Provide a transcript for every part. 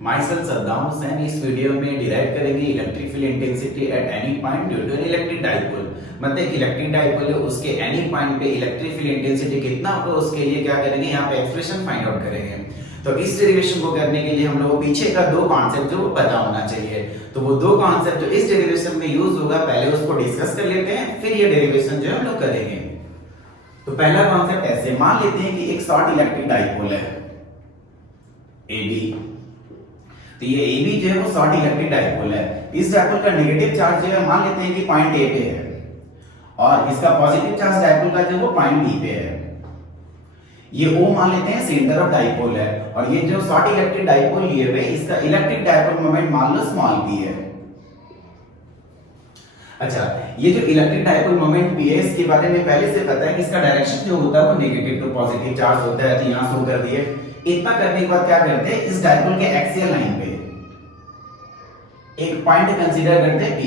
Myself Saddam Hussain इस video में derive करेंगे electric field intensity at any point due to electric dipole. मतलब एक इलेक्ट्रिक डाइपोल है, उसके एनी पॉइंट पे इलेक्ट्रिक फील्ड इंटेंसिटी कितना होगा उसके लिए क्या करेंगे, यहाँ पे एक्सप्रेशन फाइंड आउट करेंगे। तो इस डेरिवेशन को करने के लिए हम लोग को पीछे का दो कॉन्सेप्ट जो पता होना चाहिए। तो वो दो कॉन्सेप्ट जो इस डेरिवेशन में यूज होगा पहले उसको डिस्कस कर लेते हैं, फिर ये डेरिवेशन जो हम लोग करेंगे। तो पहला कॉन्सेप्ट ऐसे मान लेते हैं कि एक शॉर्ट इलेक्ट्रिक डाइपोल है AB। तो ये AB जो है वो शॉर्ट इलेक्ट्रिक डाइपोल है। इस डाइपोल का नेगेटिव चार्ज जो है मान लेते हैं कि पॉइंट A पे है और इसका पॉजिटिव चार्ज डाइपोल का जो वो पॉइंट B पे है। ये O मान लेते हैं सेंटर ऑफ डाइपोल है और ये जो शॉर्ट इलेक्ट्रिक डाइपोल लिए हुए इसका इलेक्ट्रिक डाइपोल मोमेंट मान लो स्मॉल p है। अच्छा, ये जो इलेक्ट्रिक डाइपोल मोमेंट p है इसके बारे में पहले से पता है कि इसका डायरेक्शन जो होता है वो नेगेटिव टू पॉजिटिव चार्ज होता है। तो यहां शो कर दिए। इतना करने के बाद क्या करते हैं, इस डाइपोल के एक्सियल लाइन पे एक पॉइंट कंसीडर करते हैं P।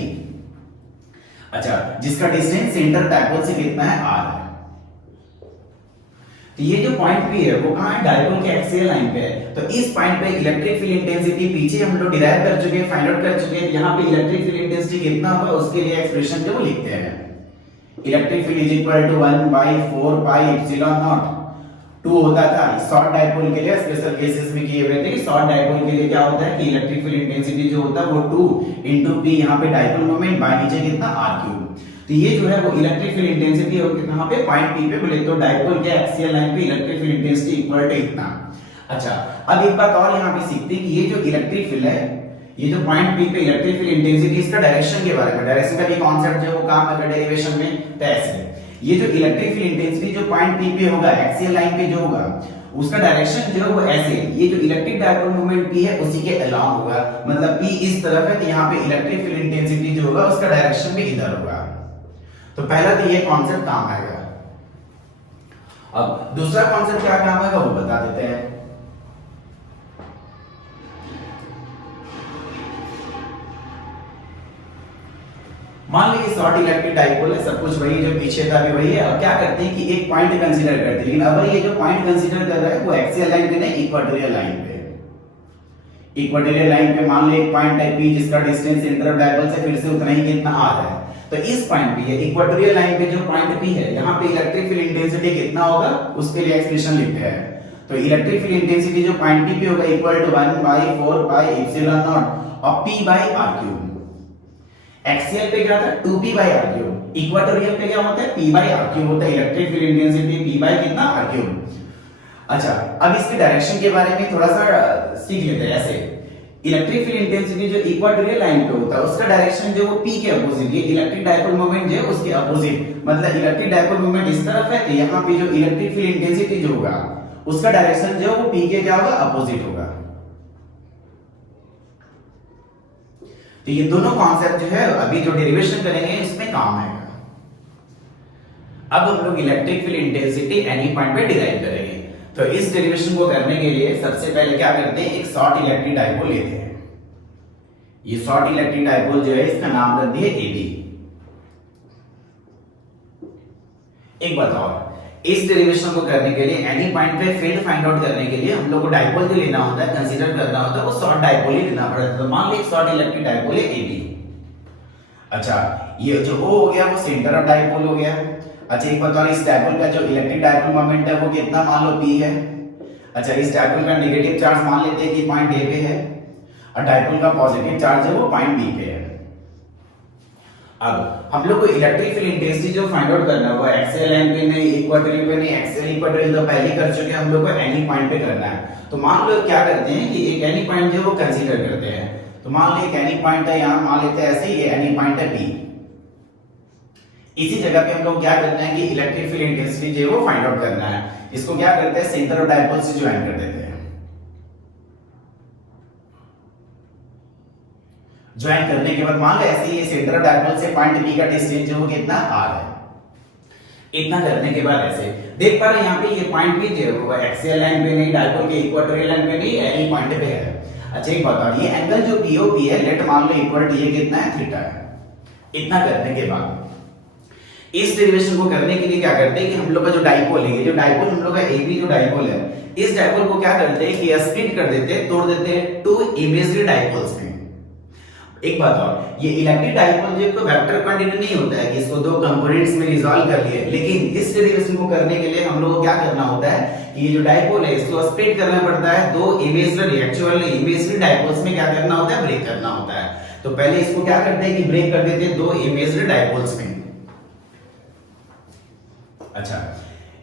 अच्छा, जिसका डिस्टेंस सेंटर डाइपोल से कितना है R है। तो ये जो पॉइंट P है वो कहां है, डाइपोल के एक्सियल लाइन पे है। तो इस पॉइंट पे इलेक्ट्रिक फील्ड इंटेंसिटी पीछे हम लोग डिराइव कर चुके हैं, फाइंड आउट कर चुके हैं। यहां पे इलेक्ट्रिक फील्ड इंटेंसिटी कितना होगा उसके लिए एक्सप्रेशन जो लिखते हैं, electric field is equal to 1/4 pi epsilon nought. 2 होता था शॉर्ट डाइपोल के लिए, स्पेशल केसेस में किए हुए थे कि शॉर्ट डाइपोल के लिए क्या होता है कि इलेक्ट्रिक फील्ड इंटेंसिटी जो होता है वो 2 into p, यहाँ पे डाइपोल मोमेंट बाय नीचे कितना r3। तो ये जो है वो इलेक्ट्रिक फील्ड इंटेंसिटी है कहां पे, पॉइंट p पे बोले तो डाइपोल के एक्सियल लाइन पे electric field intensity equal to इतना। अच्छा, अब एक बात और यहाँ पे सीखते हैं कि ये जो इलेक्ट्रिक फील्ड है, ये जो पॉइंट p पे इलेक्ट्रिक फील्ड इंटेंसिटी, इसका डायरेक्शन के बारे में, डायरेक्शन का भी कांसेप्ट जो वो काम आएगा डेरिवेशन में। तो ऐसे ये जो इलेक्ट्रिक फील्ड इंटेंसिटी जो पॉइंट p पे होगा एक्सियल लाइन पे जो होगा उसका डायरेक्शन जो है वो ऐसे, ये जो इलेक्ट्रिक डाइपोल मोमेंट p है उसी के अलोंग होगा। मतलब p इस तरफ है तो यहाँ पे इलेक्ट्रिक फील्ड इंटेंसिटी जो होगा उसका डायरेक्शन भी इधर होगा। तो पहला तो ये कॉन्सेप्ट काम आएगा। अब दूसरा कॉन्सेप्ट क्या काम आएगा वो बता देते हैं। मान लीजिए शॉर्ट इलेक्ट्रिक डाइपोल है, सब कुछ वही जो पीछे था भी वही है। अब क्या करते हैं कि एक पॉइंट कंसीडर करते हैं, लेकिन अब ये जो पॉइंट कंसीडर कर रहा है वो एक्सियल लाइन पे नहीं, इक्वेटोरियल लाइन पे। इक्वेटोरियल लाइन पे मान लो एक पॉइंट है P जिसका डिस्टेंस सेंटर ऑफ डाइपोल से फिर से उतना ही कितना आ रहा है। तो इस पॉइंट पे ये इक्वेटोरियल लाइन पे जो पॉइंट P है यहाँ पे इलेक्ट्रिक फील्ड इंटेंसिटी कितना होगा उसके लिए एक्सप्रेशन लिखते हैं। तो इलेक्ट्रिक फील्ड इंटेंसिटी जो पॉइंट P पे होगा equal to 1/4 pi epsilon nought और P by r3। एक्सियल पे क्या था 2p/r3, इक्वेटोरियल पे क्या होता है p/r3 होता है, electric field intensity p by कितना r3। अच्छा, अब इसके डायरेक्शन के बारे में थोड़ा सा सीख लेते हैं। ऐसे इलेक्ट्रिक फील्ड इंटेंसिटी जो इक्वेटोरियल लाइन पे होता है उसका डायरेक्शन जो वो p के अपोजिट, ये इलेक्ट्रिक डाइपोल मोमेंट जो है उसके अपोजिट, मतलब इलेक्ट्रिक डाइपोल मोमेंट इस तरफ है तो यहाँ पे जो इलेक्ट्रिक फील्ड इंटेंसिटी जो होगा उसका डायरेक्शन जो वो p के क्या होगा, अपोजिट होगा। तो ये दोनों कॉन्सेप्ट जो है अभी जो डेरिवेशन करेंगे इसमें काम आएगा। अब हम लोग electric field intensity any point पे डिराइव करेंगे। तो इस डेरिवेशन को करने के लिए सबसे पहले क्या करते हैं, एक शॉर्ट इलेक्ट्रिक डाइपोल लेते हैं। ये शॉर्ट इलेक्ट्रिक डाइपोल जो है इसका नाम रख दिए AB। एक बताओ, इस डेरिवेशन को करने के लिए एनी पॉइंट पे फील्ड फाइंड आउट करने के लिए हम लोग को डाइपोल जो लेना होता है, कंसीडर करना होता है, वो शॉर्ट डाइपोल ही लेना पड़ता है। तो मान लीजिए शॉर्ट इलेक्ट्रिक डाइपोल है AB। अच्छा, ये जो O हो गया वो सेंटर ऑफ डाइपोल हो गया। अच्छा, एक बताओ इस डाइपोल का जो इलेक्ट्रिक डाइपोल मोमेंट है वो कितना, मान लो P है। अच्छा, इस डाइपोल का नेगेटिव चार्ज मान लेते हैं कि पॉइंट A पे है और डाइपोल का पॉजिटिव चार्ज है वो पॉइंट B पे है। अब हम लोग को इलेक्ट्रिक फील्ड इंटेंसिटी जो फाइंड आउट करना है वो एक्सियल लाइन पे नहीं, इक्वेटोरियल पे नहीं, एक्सियल इक्वेटोरियल तो पहले कर चुके हैं, हम लोग को एनी पॉइंट पे करना है। तो मान लो क्या करते हैं कि एक एनी पॉइंट जो वो कंसीडर करते हैं। तो मान लो एक एनी पॉइंट है, यहां मान लेते हैं ऐसे, ये एनी पॉइंट है P। इसी जगह पे हम लोग क्या करते हैं कि इलेक्ट्रिक फील्ड इंटेंसिटी जो है वो फाइंड आउट करना है। इसको क्या करते हैं, सेंटर ऑफ डाइपोल से ज्वाइन कर देते हैं। ज्वाइन करने के बाद मान लो ऐसे ये सेंटर ऑफ डाइपोल से पॉइंट P का डिस्टेंस जो है कितना r है। इतना करने के बाद ऐसे देख पा रहे हैं यहाँ पे ये पॉइंट P जो है वो एक्सियल लाइन पे नहीं, डाइपोल के इक्वेटोरियल लाइन पे नहीं, एनी पॉइंट पे है। अच्छा, एक बताओ ये एंगल जो POP है लेट मान लो इक्वल टू ये कितना है, थीटा है। इतना करने के बाद इस डेरिवेशन को करने के लिए क्या करते हैं कि हम लोग का जो डाइपोल है, ये जो डाइपोल हम लोग का AB जो डाइपोल है, इस डाइपोल को क्या करते हैं कि स्प्लिट कर देते हैं, तोड़ देते हैं टू इमेजरी डाइपोल्स में। एक बात और, ये इलेक्ट्रिक डाइपोल जो कोई वेक्टर क्वांटिटी नहीं होता है कि इसको दो कंपोनेंट्स में रिजॉल्व कर लिए, लेकिन इस डेरिवेशन को करने के लिए हम लोग को क्या करना होता है कि ये जो डाइपोल है इसको स्प्लिट करना पड़ता है, दो इमेजरी एक्चुअल इमेजरी डाइपोल्स में क्या करना होता है, ब्रेक करना होता है। तो पहले इसको क्या करते हैं कि ब्रेक कर देते हैं दो इमेजरी डाइपोल्स में। अच्छा,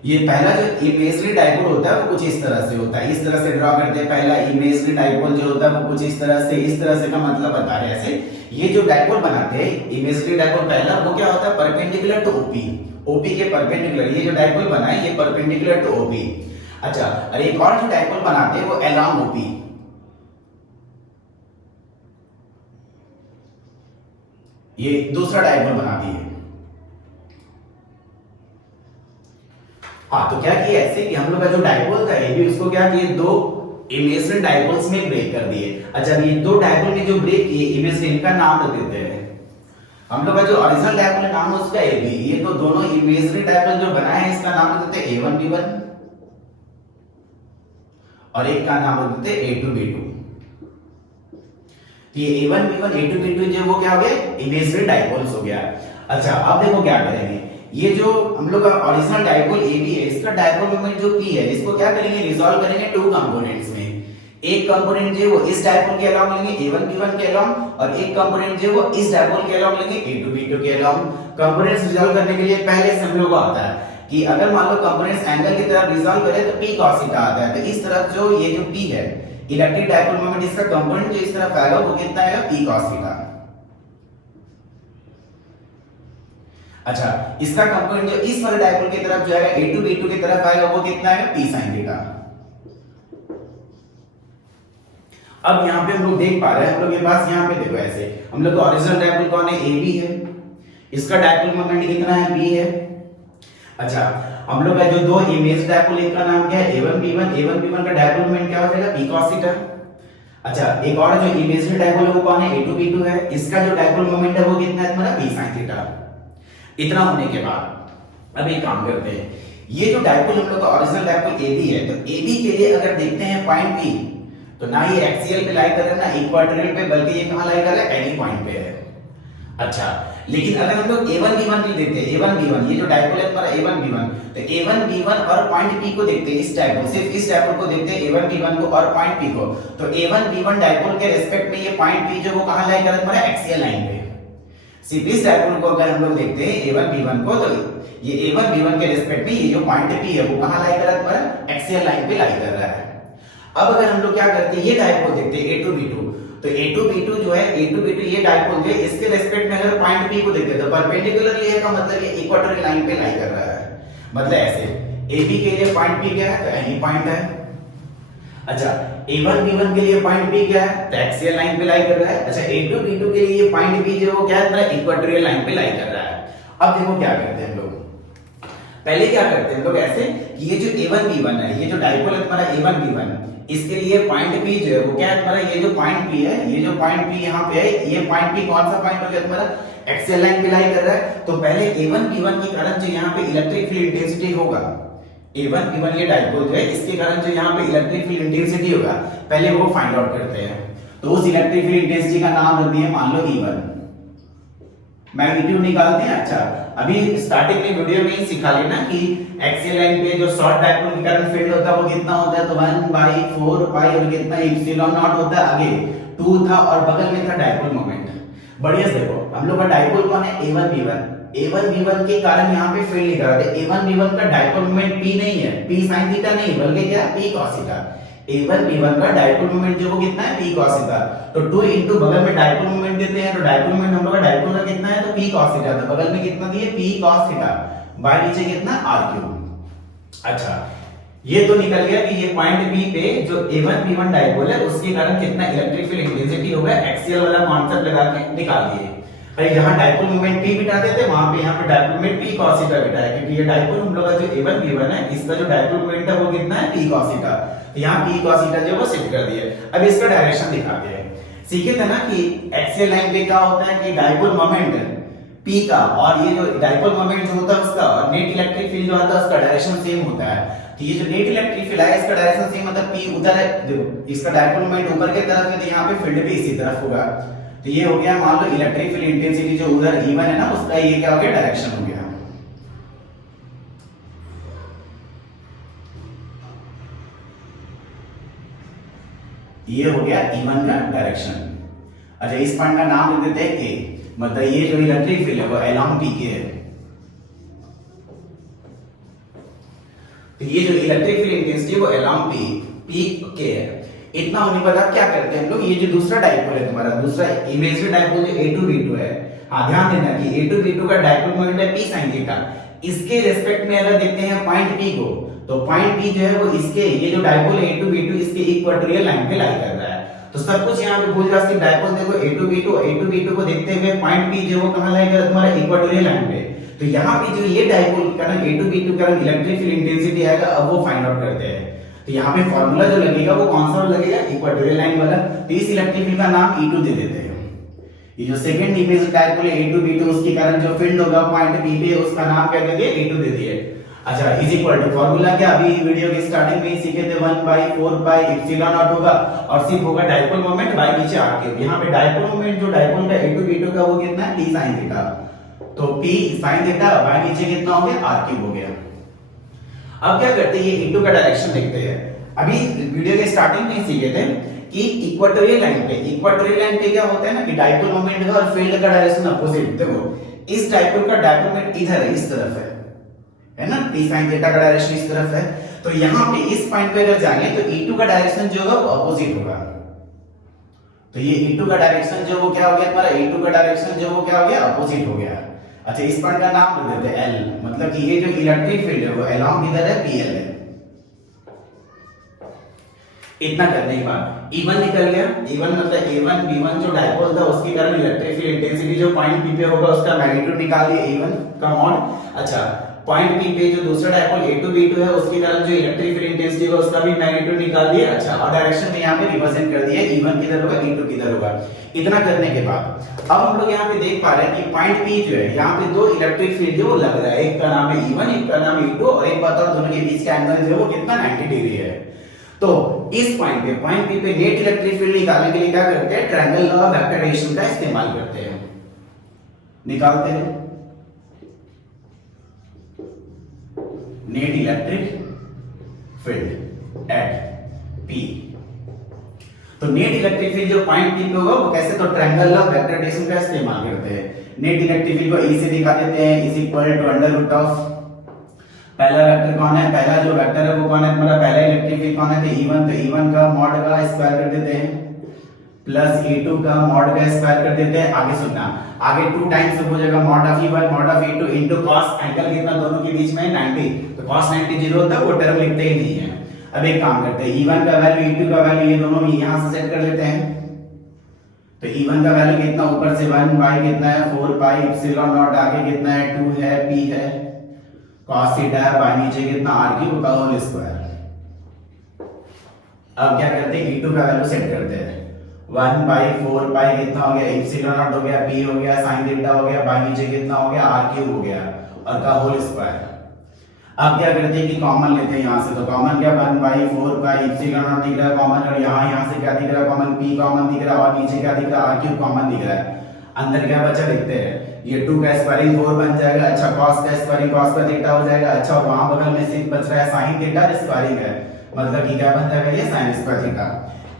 ये पहला जो इमेजरी डाइपोल होता है वो कुछ इस तरह से होता है, इस तरह से ड्रॉ करते हैं। पहला इमेजरी डाइपोल जो होता है वो कुछ इस तरह से का मतलब बता रहे हैं ऐसे। ये जो डाइपोल बनाते हैं इमेजरी डाइपोल पहला, वो क्या होता है, परपेंडिकुलर टू ओपी, ओपी के परपेंडिकुलर। ये जो डाइपोल बना है ये परपेंडिकुलर टू ओपी। अच्छा, और एक और जो डाइपोल बनाते हैं वो अलोंग ओपी, ये दूसरा डाइपोल बनाती है। हाँ, तो क्या किया ऐसे कि हम लोग का जो डाइपोल था ये भी उसको क्या किए, दो इमेजरी डाइपोल्स में ब्रेक कर दिए। अच्छा, ये दो डाइपोल में जो ब्रेक किए इमेजरी, इनका नाम रख देते हैं हम लोग का जो ओरिजिनल डाइपोल नाम है उसका AB। ये तो दोनों इमेजरी डाइपोल जो बनाए हैं इसका नाम रख देते हैं A1 B1 और एक का नाम रख देते हैं A2 B2। तो ये A1 B1 A2 B2 जो वो क्या हो गया, इमेजरी डाइपोल्स हो गया। अच्छा, अब देखो क्या करेंगे, ये जो हम लोग का ओरिजिनल डाइपोल AB है इसका डाइपोल मोमेंट जो P है इसको क्या करेंगे, रिजॉल्व करेंगे टू कंपोनेंट्स में। एक कंपोनेंट जो वो इस डाइपोल के अलोंग लेंगे A1 B1 के अलोंग, और एक कंपोनेंट जो वो इस डाइपोल के अलोंग लेंगे A2 B2 के अलोंग। कंपोनेंट्स रिजॉल्व करने के लिए पहले से हम लोग को आता है कि अगर मान लो कंपोनेंट्स एंगल की तरफ रिजॉल्व करें तो P cos थीटा आता है। तो इस तरफ जो ये जो P है इलेक्ट्रिक डाइपोल मोमेंट, इसका कंपोनेंट जो इस तरफ आएगा वो कितना आएगा, P cos थीटा। अच्छा, इसका कंपोनेंट जो इस वाले डाइपोल की तरफ जो है A2 B2 की तरफ आएगा वो कितना आएगा, P sin थीटा। अब यहाँ पे हम लोग देख पा रहे हैं, हम लोग के पास यहाँ पे देखो ऐसे हम लोग का ओरिजिनल डाइपोल कौन है, AB है, इसका डाइपोल मोमेंट कितना है, P है। अच्छा, हम लोग का जो दो इमेज डाइपोल, एक का नाम क्या है A1 B1, A1 B1 का डाइपोल मोमेंट क्या हो जाएगा, P cos थीटा। अच्छा, एक और जो इमेजरी डाइपोल है वो कौन है, A2 B2 है, इसका जो डाइपोल मोमेंट है वो कितना है तुम्हारा, P sin थीटा। इतना होने के बाद अब एक काम करते हैं, ये जो डाइपोल हम लोग का ओरिजिनल डाइपोल AB है, तो AB के लिए अगर देखते हैं पॉइंट P, तो ना ये एक्सियल पे लाई कर रहा है ना इक्वेटोरियल पे, बल्कि ये कहां लाई कर रहा है, एनी पॉइंट पे है। अच्छा, लेकिन अगर हम लोग A1 B1 के लिए देखते हैं, A1 B1 ये जो डाइपोल है हमारा A1 B1, तो A1 B1 और पॉइंट P को देखते हैं, इस डाइपोल सिर्फ इस डाइपोल को देखते हैं A1 B1 को और पॉइंट P को। तो A1 B1 डाइपोल के रिस्पेक्ट में ये पॉइंट P जो वो कहां लाई कर रहा है, हमारा एक्सियल लाइन पे। सिर्फ इस डाइपोल को अगर हम लोग देखते हैं A1 B1 को, तो ये A1 B1 के रिस्पेक्ट में ये जो पॉइंट P है वो कहां लाई कर रहा है, हमारा एक्सियल लाइन पे लाई कर रहा है। अब अगर हम लोग क्या करते हैं, ये डाइपोल देखते हैं A2 B2, तो A2 B2 जो है A2 B2 ये डाइपोल जो है इसके रिस्पेक्ट में अगर पॉइंट P को देखते हैं तो परपेंडिकुलरली है, का मतलब ये इक्वेटोरियल लाइन पे लाई कर रहा है। मतलब ऐसे AB के लिए पॉइंट P क्या है, तो एनी पॉइंट है। अच्छा, A1 B1 के लिए पॉइंट P क्या है, तो एक्सियल लाइन पे लाई कर रहा है। अच्छा, A2 B2 के लिए ये पॉइंट P जो क्या है, हमारा इक्वेटोरियल लाइन पे लाई कर रहा है। अब देखो क्या करते हैं हम लोग, पहले क्या करते हैं हम लोग ऐसे कि ये जो A1 B1 है, ये जो डाइपोल है हमारा A1 B1, इसके लिए पॉइंट P जो है वो क्या है हमारा, ये जो पॉइंट P है, ये जो पॉइंट P यहाँ पे है, ये पॉइंट P कौन सा पॉइंट हो गया तुम्हारा, एक्सियल लाइन पे लाई कर रहा है। तो पहले A1 B1 के कारण जो यहाँ पे इलेक्ट्रिक फील्ड इंटेंसिटी होगा, A1 B1 ये डाइपोल जो है इसके कारण जो यहाँ पे इलेक्ट्रिक फील्ड इंटेंसिटी होगा, पहले वो फाइंड आउट करते हैं। तो उस इलेक्ट्रिक फील्ड इंटेंसिटी का नाम रख दिए मान लो E1, मैग्नीट्यूड निकालते हैं। अच्छा, अभी स्टार्टिंग में वीडियो में ही सिखा लेना कि एक्सियल लाइन पे जो शॉर्ट डाइपोल के कारण फील्ड होता है वो कितना होता है, तो 1/4 पाई और कितना एप्सिलॉन नॉट होता है, आगे 2 था और बगल में था डाइपोल मोमेंट। बढ़िया से देखो हम लोग का डाइपोल कौन है, A1 B1, A1 B1 के कारण यहाँ पे फील्ड निकल रहा है। A1 B1 का डाइपोल मोमेंट P नहीं है, P sin थीटा नहीं, बल्कि क्या है, P cos theta. A1 B1 का डाइपोल मोमेंट जो वो कितना है, P cos थीटा। तो 2 into बगल में डाइपोल मोमेंट देते हैं, तो डाइपोल मोमेंट हम लोग का डाइपोल का कितना है, तो P cos थीटा, तो बगल में कितना दिए, P cos थीटा, बाय नीचे कितना, r3। अच्छा, ये तो निकल गया कि ये पॉइंट P पे जो A1 B1 डाइपोल है उसके कारण कितना इलेक्ट्रिक फील्ड इंटेंसिटी होगा, एक्सियल वाला कॉन्सेप्ट लगा के निकाल दिए। अरे यहाँ डाइपोल मोमेंट P बिठा देते, वहां पे यहाँ पे dipole moment P cos theta बिठाया, क्योंकि ये डाइपोल हम लोग का जो A1 B1 है इसका जो डाइपोल मोमेंट है वो कितना है, P cos थीटा। तो यहाँ P cos थीटा जो वो शिफ्ट कर दिए। अब इसका डायरेक्शन दिखाते हैं। सीखे थे ना कि एक्सियल लाइन पे क्या होता है कि डाइपोल मोमेंट P का और ये जो डाइपोल मोमेंट जो होता है उसका और नेट इलेक्ट्रिक फील्ड जो आता है उसका डायरेक्शन सेम होता है। तो ये जो नेट इलेक्ट्रिक फील्ड है इसका डायरेक्शन सेम मतलब P उधर है, देखो इसका डाइपोल मोमेंट ऊपर की तरफ है तो यहाँ पे फील्ड भी इसी तरफ होगा। तो ये हो गया मान लो इलेक्ट्रिक फील्ड इंटेंसिटी जो उधर E1 है ना उसका ये क्या हो गया डायरेक्शन हो गया। ये हो गया E1 का डायरेक्शन। अच्छा इस पॉइंट का नाम लिख देते हैं A, मतलब ये जो इलेक्ट्रिक फील्ड है वो अलोंग P के है। तो ये जो इलेक्ट्रिक फील्ड इंटेंसिटी वो अलोंग P के है। इतना होने के बाद आप क्या करते हैं हम लोग, ये जो दूसरा डाइपोल है तुम्हारा, दूसरा इमेजिनरी डाइपोल जो A2B2 है, हाँ ध्यान देना कि A2B2 का डाइपोल मोमेंट है P sin थीटा। इसके रिस्पेक्ट में अगर देखते हैं पॉइंट P को, तो पॉइंट P जो है वो इसके ये जो डाइपोल है A2B2 इसके इक्वेटोरियल लाइन पे लाई कर रहा है। तो सब कुछ यहाँ पे भूल जाओ कि डाइपोल देखो A2B2 को देखते हुए पॉइंट P जो वो कहां लाई कर रहा है तुम्हारा इक्वेटोरियल लाइन पे। तो यहाँ पे जो ये डाइपोल का A2B2 का इलेक्ट्रिक फील्ड इंटेंसिटी आएगा, अब वो फाइंड आउट करते हैं। तो यहाँ पे फॉर्मूला जो लगेगा वो कौन सा लगेगा, इक्वेटोरियल लाइन वाला। तो इस इलेक्ट्रिक फील्ड का नाम E2 दे देते हैं। ये जो सेकंड इमेज डाइपोल है A2B2 उसके कारण जो फील्ड होगा पॉइंट P पे उसका नाम क्या दे दिए, A2 दे दिए। अच्छा इज इक्वल टू फॉर्मूला क्या अभी वीडियो के स्टार्टिंग में ही सीखे थे 1/4 पाई एप्सिलॉन नॉट होगा और सिर्फ होगा डाइपोल मोमेंट बाय नीचे r क्यूब। यहाँ पे डाइपोल मोमेंट जो डाइपोल का A2B2 का वो कितना है P sin थीटा। तो P sin थीटा बाय नीचे कितना हो गया r क्यूब हो गया। अब क्या करते हैं, ये E2 का डायरेक्शन देखते हैं। अभी वीडियो के स्टार्टिंग में ही सीखे थे कि इक्वेटोरियल लाइन पे क्या होता है ना कि डाइपोल मोमेंट का और फील्ड का डायरेक्शन अपोजिट। देखो इस डाइपोल का डाइपोल मोमेंट इधर है, इस तरफ है ना, P sin थीटा का डायरेक्शन इस तरफ है। तो यहाँ पे इस पॉइंट पे अगर जाएंगे तो E2 का डायरेक्शन जो होगा वो अपोजिट होगा। तो ये E2 का डायरेक्शन जो वो क्या हो गया हमारा, E2 का डायरेक्शन जो वो क्या हो गया अपोजिट हो गया। अच्छा इस पॉइंट का नाम दे देते हैं L, मतलब कि ये जो इलेक्ट्रिक फील्ड है वो अलोंग इधर है PL है। इतना करने के बाद E1 निकल गया। E1 मतलब A1 B1 जो डाइपोल था उसके कारण इलेक्ट्रिक फील्ड इंटेंसिटी जो पॉइंट P पे होगा उसका मैग्नीट्यूड निकाल लिया A1 का मॉड। अच्छा पॉइंट P पे जो दूसरा डाइपोल A2B2 है उसके कारण जो इलेक्ट्रिक फील्ड इंटेंसिटी होगा उसका भी मैग्नीट्यूड निकाल दिया। अच्छा और डायरेक्शन में यहां पे रिप्रेजेंट कर दिया E1 किधर होगा E2 किधर होगा। इतना करने के बाद अब हम लोग यहां पे देख पा रहे हैं कि पॉइंट P जो है यहां पे दो इलेक्ट्रिक फील्ड जो लग रहा है, एक का नाम है E1 एक का नाम है E2 और एक बात और दोनों के बीच का एंगल जो है वो कितना 90 डिग्री है। तो इस पॉइंट P पे नेट इलेक्ट्रिक फील्ड निकालने के लिए क्या करते हैं, triangle law of vector addition का इस्तेमाल करते हैं। निकालते हैं net electric field at P। तो नेट इलेक्ट्रिक फील्ड जो पॉइंट P पे होगा वो कैसे, तो triangle law of vector addition का इस्तेमाल करते हैं। नेट इलेक्ट्रिक फील्ड को E से दिखा देते हैं, is equal to under root of पहला वेक्टर कौन है, पहला जो वेक्टर है वो कौन है हमारा, पहला इलेक्ट्रिक फील्ड कौन है तो E1। तो E1 का मॉड का स्क्वायर कर देते हैं प्लस E2 का मॉड का स्क्वायर कर देते हैं। आगे सुनना, आगे 2 टाइम्स हो जाएगा mod of E1 mod of E2 into cos angle कितना दोनों के बीच में 90। तो cos 90 0 होता है, वो टर्म लिखते ही नहीं है। अब एक काम करते हैं, E1 का वैल्यू E2 का वैल्यू ये दोनों यहां से सेट कर लेते हैं। तो E1 का वैल्यू कितना, ऊपर से 1 बाय कितना है 4 पाई एप्सिलॉन नॉट, आगे कितना है 2 है, P है cos थीटा बाय नीचे कितना r क्यूब का होल स्क्वायर। अब क्या करते हैं, E2 का वैल्यू सेट करते हैं 1/4 पाई कितना हो गया एप्सिलॉन नॉट हो गया, P हो गया sin थीटा हो गया बाय नीचे कितना हो गया r क्यूब हो गया और का होल स्क्वायर। अब क्या करते हैं कि कॉमन लेते हैं यहां से। तो कॉमन क्या 1/4 पाई एप्सिलॉन नॉट दिख रहा है कॉमन, और यहां से क्या दिख रहा है कॉमन, P कॉमन दिख रहा है और नीचे क्या दिख रहा है r क्यूब कॉमन दिख रहा है। अंदर क्या बचा देखते हैं, ये 2 का स्क्वायरिंग 4 बन जाएगा। अच्छा cos का स्क्वायरिंग cos का थीटा हो जाएगा। अच्छा और वहां बगल में सिर्फ बच रहा है sin थीटा स्क्वायरिंग है, मतलब कि क्या बन जाएगा ये sin स्क्वायर थीटा।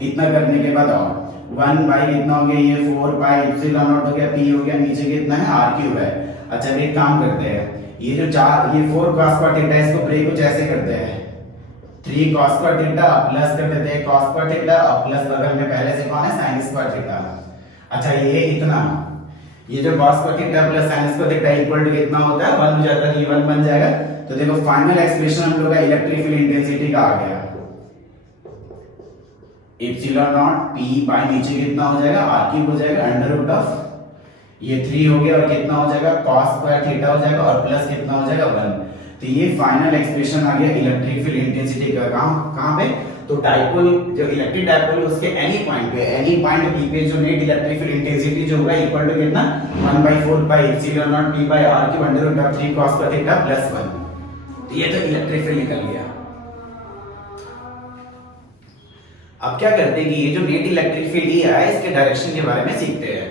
इतना करने के बाद और 1 बाई कितना हो गया ये 4 पाई एप्सिलॉन नॉट हो गया, P हो गया, नीचे कितना है r क्यूब है। अच्छा एक काम करते हैं, ये जो 4 ये 4 cos का थीटा इसको ब्रेक कुछ ऐसे करते हैं 3 cos का थीटा प्लस कर देते हैं cos का थीटा और प्लस बगल में पहले से कौन है sin स्क्वायर थीटा। अच्छा ये इतना, ये जो cos का theta plus sin square theta equal to कितना होता है 1 हो जाता है, ये 1 बन जाएगा। तो देखो फाइनल एक्सप्रेशन हम लोग का इलेक्ट्रिक फील्ड इंटेंसिटी का आ गया एप्सिलॉन नॉट P बाय नीचे कितना हो जाएगा r क्यूब हो जाएगा अंडर रूट ऑफ ये 3 हो गया और कितना हो जाएगा cos स्क्वायर थीटा हो जाएगा और प्लस कितना हो जाएगा 1। तो ये फाइनल एक्सप्रेशन आ गया इलेक्ट्रिक फील्ड इंटेंसिटी का। कहां पे, तो डाइपोल जो इलेक्ट्रिक डाइपोल है उसके एनी पॉइंट पे, एनी पॉइंट पी पे जो नेट इलेक्ट्रिक फील्ड इंटेंसिटी जो होगा इक्वल टू कितना 1/4 pi epsilon nought p by r cube under root of 3 cos पर थीटा प्लस 1। तो ये तो इलेक्ट्रिक फील्ड निकल गया। अब क्या करते हैं कि ये जो नेट इलेक्ट्रिक फील्ड ये है इसके डायरेक्शन के बारे में सीखते हैं।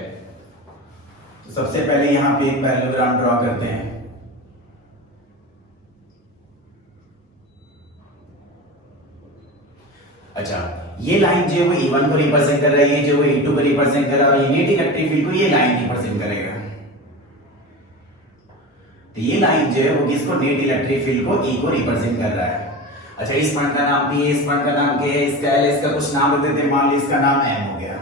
तो सबसे पहले यहां पे एक पैरेललोग्राम ड्रॉ करते हैं। अच्छा, ये लाइन जो है वो E1 को रिप्रेजेंट कर रहा है, ये जो है E2 को रिप्रेजेंट कर रहा है, और ये नेट इलेक्ट्रिक फील्ड को ये लाइन रिप्रेजेंट करेगा। तो ये लाइन जो है वो किसको, नेट इलेक्ट्रिक फील्ड को E को रिप्रेजेंट कर रहा है। अच्छा, इस पॉइंट का नाम P है, इस पॉइंट का नाम K है, इसका L, इसका कुछ नाम रख देते हैं, मान लो इसका नाम M हो गया।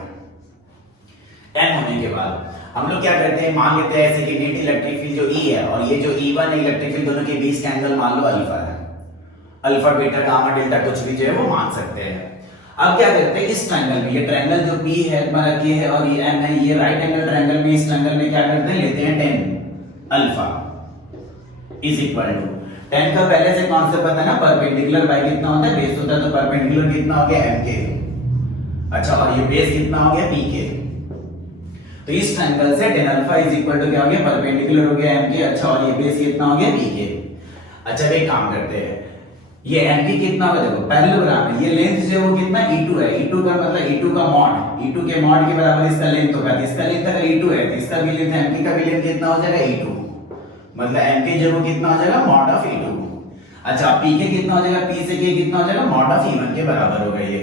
M होने के बाद हम लोग क्या करते हैं, मान लेते हैं ऐसे कि नेट इलेक्ट्रिक फील्ड जो E है और ये जो E1 है इलेक्ट्रिक फील्ड, दोनों के बीच का एंगल मान लो अल्फा है। अल्फा, बीटा, गामा, डेल्टा कुछ भी जो है वो मान सकते हैं। अब क्या करते हैं, इस ट्रायंगल में ये ट्रायंगल जो P है हमारा K है और ये M है, ये राइट एंगल ट्रायंगल में, इस ट्रायंगल में क्या करते हैं, लेते हैं tan alpha is equal to tan का पहले से कॉन्सेप्ट पता है ना, परपेंडिकुलर बाय कितना होता है, बेस होता है, तो परपेंडिकुलर कितना हो गया MK। अच्छा, और ये बेस कितना हो गया PK। तो इस ट्रायंगल से tan alpha is equal to क्या हो गया, परपेंडिकुलर हो गया MK। अच्छा, और ये बेस कितना हो गया PK। अच्छा, एक काम करते हैं, ये MK कितना होगा, देखो पैरेललोग्राम है, ये लेंथ जो है वो कितना E2 है, E2 का मतलब E2 का मॉड, E2 के मॉड के बराबर इसका लेंथ होगा। इसका लेंथ अगर E2 है तो इसका भी लेंथ MK का भी लेंथ कितना हो जाएगा E2, मतलब MK जो वो कितना हो जाएगा, मॉड ऑफ E2। अच्छा, PK कितना हो जाएगा, P से K कितना हो जाएगा, मॉड ऑफ E1 के बराबर होगा ये।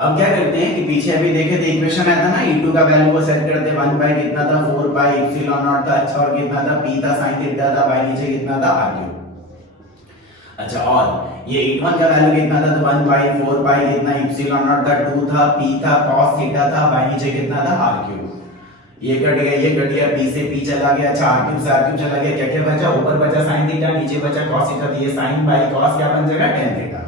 अब क्या करते हैं कि पीछे अभी देखे थे इक्वेशन आया था ना, E2 का वैल्यू को सेट करते 1 बाय कितना था, 4 पाई एप्सिलॉन नॉट था। अच्छा, और कितना था, P था sin थीटा था, बाय नीचे कितना था, r क्यूब। अच्छा, और ये E1 का वैल्यू कितना था, तो 1 बाय 4 पाई कितना एप्सिलॉन नॉट था, 2 था, P था, cos थीटा था, बाय नीचे कितना था, r क्यूब। ये कट गया, ये कट गया, P से P चला गया। अच्छा, r क्यूब से r क्यूब चला गया, क्या क्या बचा, ऊपर बचा sin थीटा, नीचे बचा cos थीटा, तो ये sin बाय cos क्या बन जाएगा, tan थीटा।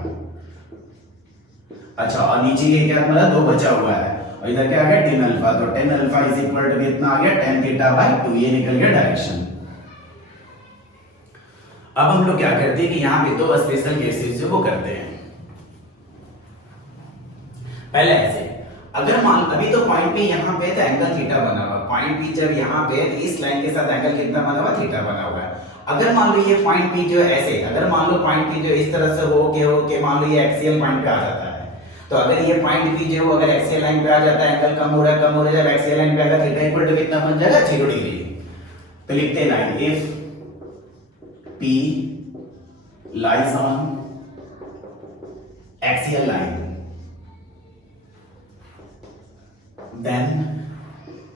अच्छा, और नीचे ये क्या मतलब 2 बचा हुआ है, और इधर क्या आ गया, tan अल्फा। तो tan alpha is equal to कितना आ गया, tan थीटा बाय 2, ये निकल गया डायरेक्शन। अब हम लोग क्या करते हैं कि यहाँ पे 2 स्पेशल केसेस जो वो करते हैं। पहले ऐसे, अगर मान अभी तो पॉइंट P यहाँ पे तो एंगल थीटा बना हुआ, पॉइंट P जब यहाँ पे तो इस लाइन के साथ एंगल कितना बना हुआ, थीटा बना हुआ है। अगर मान लो ये पॉइंट P जो है ऐसे, अगर मान लो पॉइंट P जो इस तरह से हो के मान लो ये एक्सियल पॉइंट पे आ जाता है, तो अगर ये पॉइंट P जो अगर एक्सियल लाइन पे आ जाता है, एंगल कम हो रहा है, जब एक्सियल लाइन पे आएगा थीटा इक्वल टू कितना बन जाएगा, 0 डिग्री। तो लिखते हैं line, if P lies on axial line then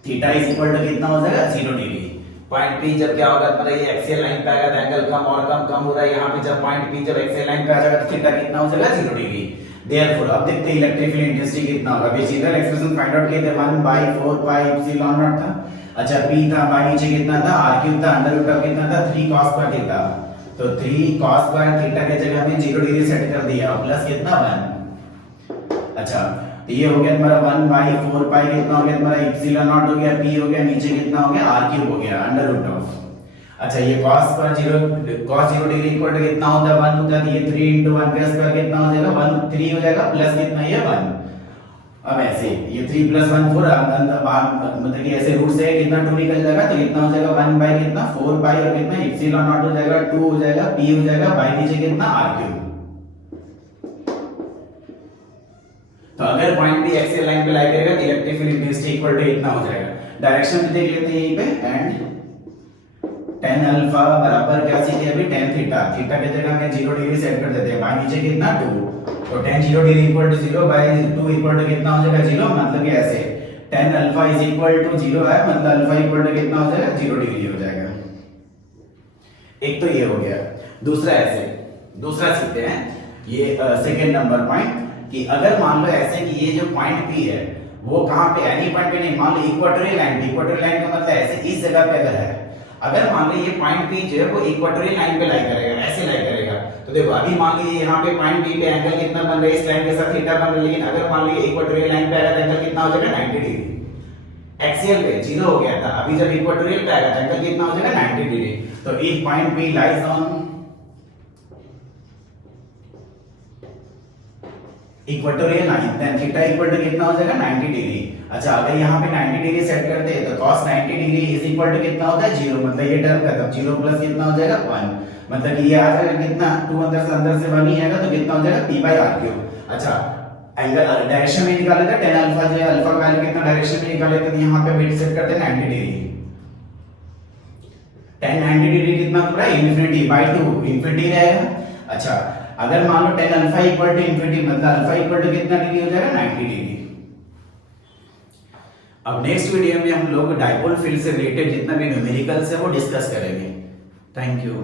theta is equal to कितना हो जाएगा, 0 डिग्री। पॉइंट P जब क्या होगा, मतलब ये एक्सियल लाइन पे आएगा तो एंगल कम और कम हो रहा है, यहाँ पे जब पॉइंट P जब एक्सियल लाइन पे आ जाएगा तो थीटा कितना हो जाएगा, 0 डिग्री। देयरफॉर अब देखते हैं इलेक्ट्रिक फील्ड इंटेंसिटी कितना होगा। बेसिकल एक्सप्रेशन फाइंड आउट किए थे, 1 बाय 4 पाई एप्सिलॉन नॉट था। अच्छा, P था, बाय नीचे कितना था, r क्यूब था, अंडर रूट ऑफ कितना था, 3 cos पर थीटा। तो 3 cos पर थीटा के जगह हमने 0 डिग्री सेट कर दिया, प्लस कितना 1। अच्छा, तो ये हो गया तुम्हारा 1 बाय 4 पाई कितना हो गया तुम्हारा, एप्सिलॉन नॉट हो गया, P हो गया, नीचे कितना हो गया, r क्यूब हो गया, अंडर रूट ऑफ। अच्छा, ये cos 0 डिग्री इक्वल टू कितना होता है, 1 होता है, ये 3 * 1 का स्क्वायर कितना हो जाएगा, 1 3 हो जाएगा, प्लस कितना ये 1। अब ऐसे ये 3 + 1 4, मतलब कि ऐसे रूट से कितना 2 निकल जाएगा, तो कितना हो जाएगा 1 बाय कितना 4 पाई और कितना एप्सिलॉन नॉट हो जाएगा, 2 हो जाएगा, P हो जाएगा, बाय नीचे कितना r क्यूब। तो अगर पॉइंट P एक्सियल लाइन पे लाई करेगा तो electric field intensity equal to इतना हो जाएगा। डायरेक्शन देख लेते हैं यहीं पे, एंड tan अल्फा बराबर क्या सीखे अभी, tan थीटा। थीटा की जगह हमने 0 डिग्री सेट कर देते हैं, बाय नीचे कितना 2, तो tan 0 degree equal to 0 by 2 equal to कितना हो जाएगा, 0। मतलब कि ऐसे tan alpha is equal to 0 है, मतलब अल्फा इक्वल टू कितना हो जाएगा, 0 डिग्री हो जाएगा। एक तो ये हो गया। दूसरा ऐसे, दूसरा सीखते हैं ये सेकंड नंबर पॉइंट, कि अगर मान लो ऐसे कि ये जो पॉइंट P है वो कहां पे, एनी पॉइंट पे नहीं, मान लो इक्वेटोरियल लाइन, इक्वेटोरियल लाइन का मतलब ऐसे इस जगह पे अगर है, अगर मान लो ये पॉइंट P जो है वो इक्वेटोरियल लाइन पे लाई करेगा, ऐसे लाई करेगा, तो देखो अभी मान लो यहाँ पे पॉइंट P पे एंगल कितना बन रहा है, इस लाइन के साथ थीटा बन रहा है, लेकिन अगर मान लो ये इक्वेटोरियल लाइन पे आएगा तो एंगल कितना हो जाएगा, 90 डिग्री। एक्सियल पे 0 हो गया था, अभी जब इक्वेटोरियल पे आएगा तो एंगल कितना हो जाएगा, 90 डिग्री। तो if point P lies on equatorial line, then theta equal to कितना हो जाएगा 90 डिग्री। अच्छा अगर यहाँ पे 90 डिग्री सेट करते हैं तो cos 90 degree is equal to कितना होता है 0, मतलब ये टर्म खत्म, 0 प्लस कितना हो जाएगा 1, मतलब ये आ जाएगा कितना 2 अंदर से 1 ही आएगा तो कितना हो जाएगा p बाय r क्यूब। अच्छा एंगल डायरेक्शन में निकाले थे tan अल्फा, जो अल्फा का वैल्यू कितना डायरेक्शन में निकाले थे, यहाँ पे वेट सेट करते हैं 90 डिग्री, tan 90 डिग्री कितना पूरा इन्फिनिटी बाय 2 इन्फिनिटी रहेगा। अच्छा अगर मान लो tan alpha equal to infinity, मतलब अल्फा इक्वल टू कितना डिग्री हो जाएगा 90 डिग्री। अब नेक्स्ट वीडियो में हम लोग डाइपोल फील्ड से रिलेटेड जितना भी न्यूमेरिकल्स है वो डिस्कस करेंगे। Thank you.